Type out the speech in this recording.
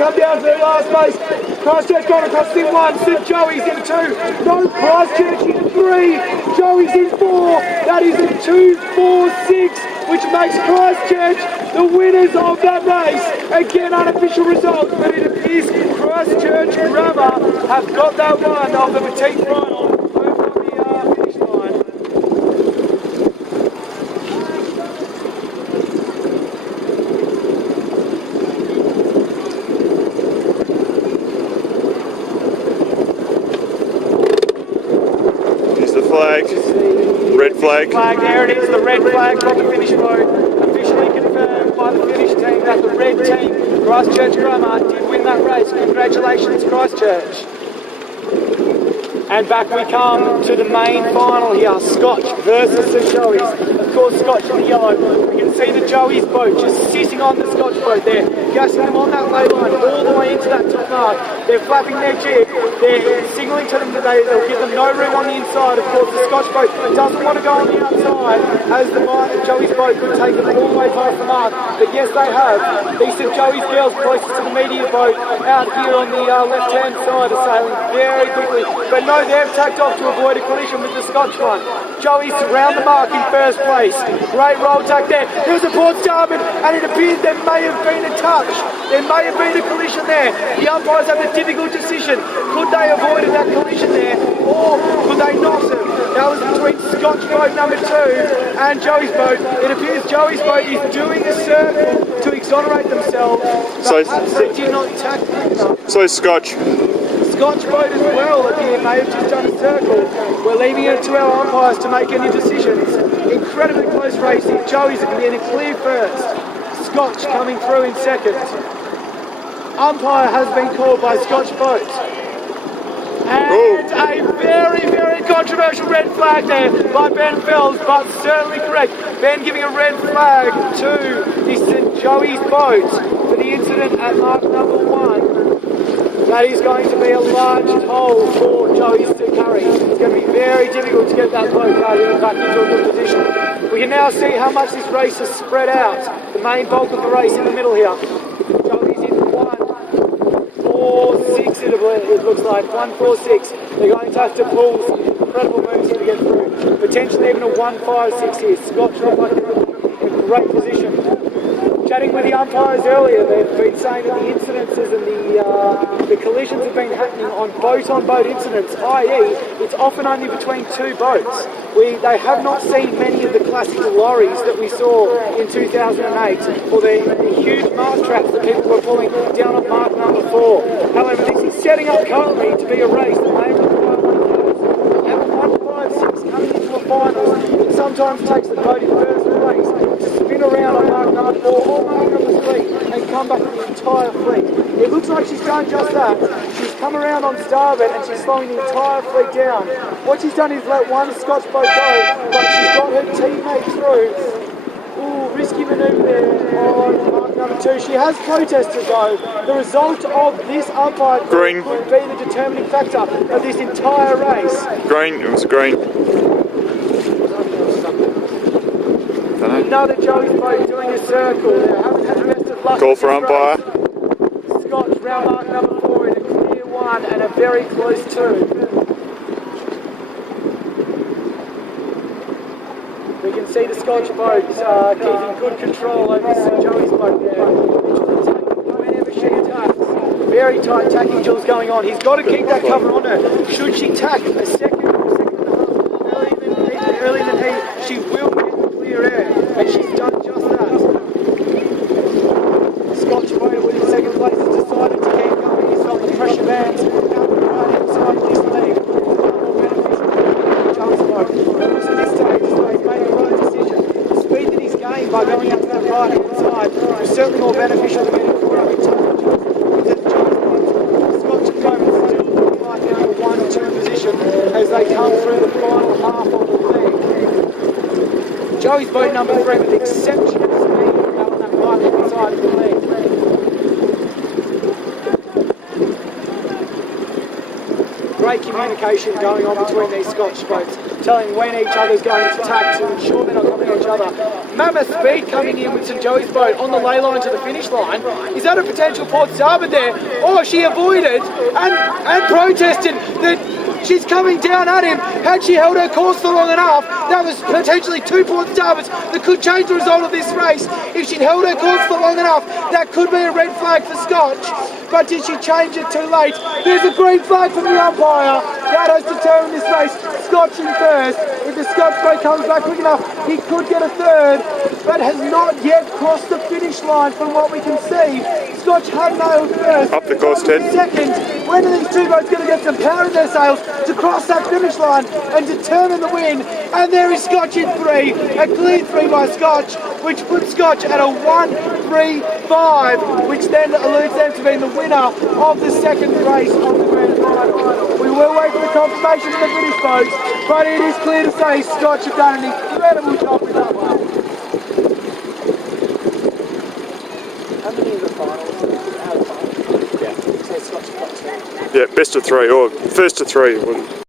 come down to the last place. Christchurch gone across in 1, St Joey's in 2, no Christchurch in 3, Joey's in 4, that is a 2-4-6, which makes Christchurch the winners of that race. Again, unofficial results, but it appears Christchurch Grammar have got that one of the petite final over the finish line. Flag, red flag. There it is, the red flag from the finish road. Officially confirmed by the finish team that the red team, Christchurch Grammar, did win that race. Congratulations, Christchurch. And back we come to the main final here, Scotch versus St Joey's. Of course, Scotch in the yellow. We can see the Joey's boat just sitting on the Scotch boat there, gassing them on that lay line all the way into that top mark. They're flapping their jib, they're signalling to them that they'll give them no room on the inside. Of course, the Scotch boat doesn't want to go on the outside, as the Joey's boat could take them all the way past the mark. But yes, they have. These St Joey's girls closest to the media boat out here on the left-hand side are sailing very quickly. But no, they've tacked off to avoid a collision with the Scotch one. Joey's round the mark in first place. Great roll tack there. There's a port starboard, and it appears there may have been a touch. There may have been a collision there. The umpires have a difficult decision. Could they have avoided that collision there, or could they not have? That was between Scotch boat number 2 and Joey's boat. It appears Joey's boat is doing a circle to exonerate themselves. Perhaps they did not tack enough. So Scotch boat as well may have just done a circle. We're leaving it to our umpires to make any decisions. Incredibly close racing. Joey's in a clear first. Scotch coming through in second. Umpire has been called by Scotch boat. And a very, very controversial red flag there by Ben Fells, but certainly correct. Ben giving a red flag to the St Joey's boat for the incident at mark number 1. That is going to be a large toll for Joey's to carry. It's going to be very difficult to get that boat back into a good position. We can now see how much this race has spread out. The main bulk of the race in the middle here. Joey's in 1-4-6, it looks like. 1-4-6. They're going to have to pull some incredible moves here to get through. Potentially even a 1-5-6 here. Scotch look like in a great position. Chatting with the umpires earlier, they've been saying that the incidences and the collisions have been happening on boat incidents, i.e. it's often only between 2 boats. They have not seen many of the classic lorries that we saw in 2008, or the huge mark traps that people were pulling down on mark number 4. However, this is setting up currently to be a race that may require 1-5-6 coming into a final. It sometimes takes the boat in first place to spin around on mark number 4 or mark number 3 and come back with the entire fleet. It looks like she's done just that. She's come around on starboard and she's slowing the entire fleet down. What she's done is let one Scotch boat go, but she's got her teammate through. Ooh, risky manoeuvre there on mark number 2. She has protested though. The result of this umpire could be the determining factor of this entire race. Green, it was green. Another Joey's boat doing a circle there. Haven't had the best of luck. Call for umpire. Scotch round mark number 4 in a clear 1 and a very close 2. We can see the Scotch boat keeping good control over St Joey's boat there. Whenever she attacks. Very tight tacking drills going on. He's got to keep that cover on her. Should she tack a second or second and a half earlier than he, she will get the clear air. And she's done just that. Scotch boat with his second place has decided to keep going. He's got the pressure bands out the right hand side of his leg. More beneficial for Joey's boat. But at this stage, he's made the right decision. The speed that he's gained by going out to that right hand side is certainly more beneficial than getting caught up in touch. Scotch at the moment still looking like they're in a 1-2 position as they come through the final half of the leg. Joey's boat number 3 with exceptional speed out on that right hand side of the leg. Great communication going on between these Scotch boats, telling when each other's going to tack to ensure they're not coming each other. Mammoth Speed coming in with St Joey's boat on the lay line to the finish line. Is that a potential port starboard there? Or she avoided and protested that she's coming down at him. Had she held her course for long enough, that was potentially 2 port starboards that could change the result of this race. If she'd held her course for long enough, that could be a red flag for Scotch. But did she change it too late? There's a green flag from the umpire. That has determined this race. Scotch in first. If the Scotch boat comes back quick enough, he could get a third, but has not yet crossed the finish line from what we can see. Scotch had nailed first. Up the course, Ted. Second, when are these two boats going to get some power in their sails to cross that finish line and determine the win? And there is Scotch in three, a clear three by Scotch, which puts Scotch at a 1-3-5, which then alludes them to being the winner of the second race of the grand final. We will wait for the confirmation of the British boats, but it is clear to say Scotch have done an incredible job with that one. How many of the finals out of five? Yeah. So Scotch have got two. Yeah, best of three, or first to three.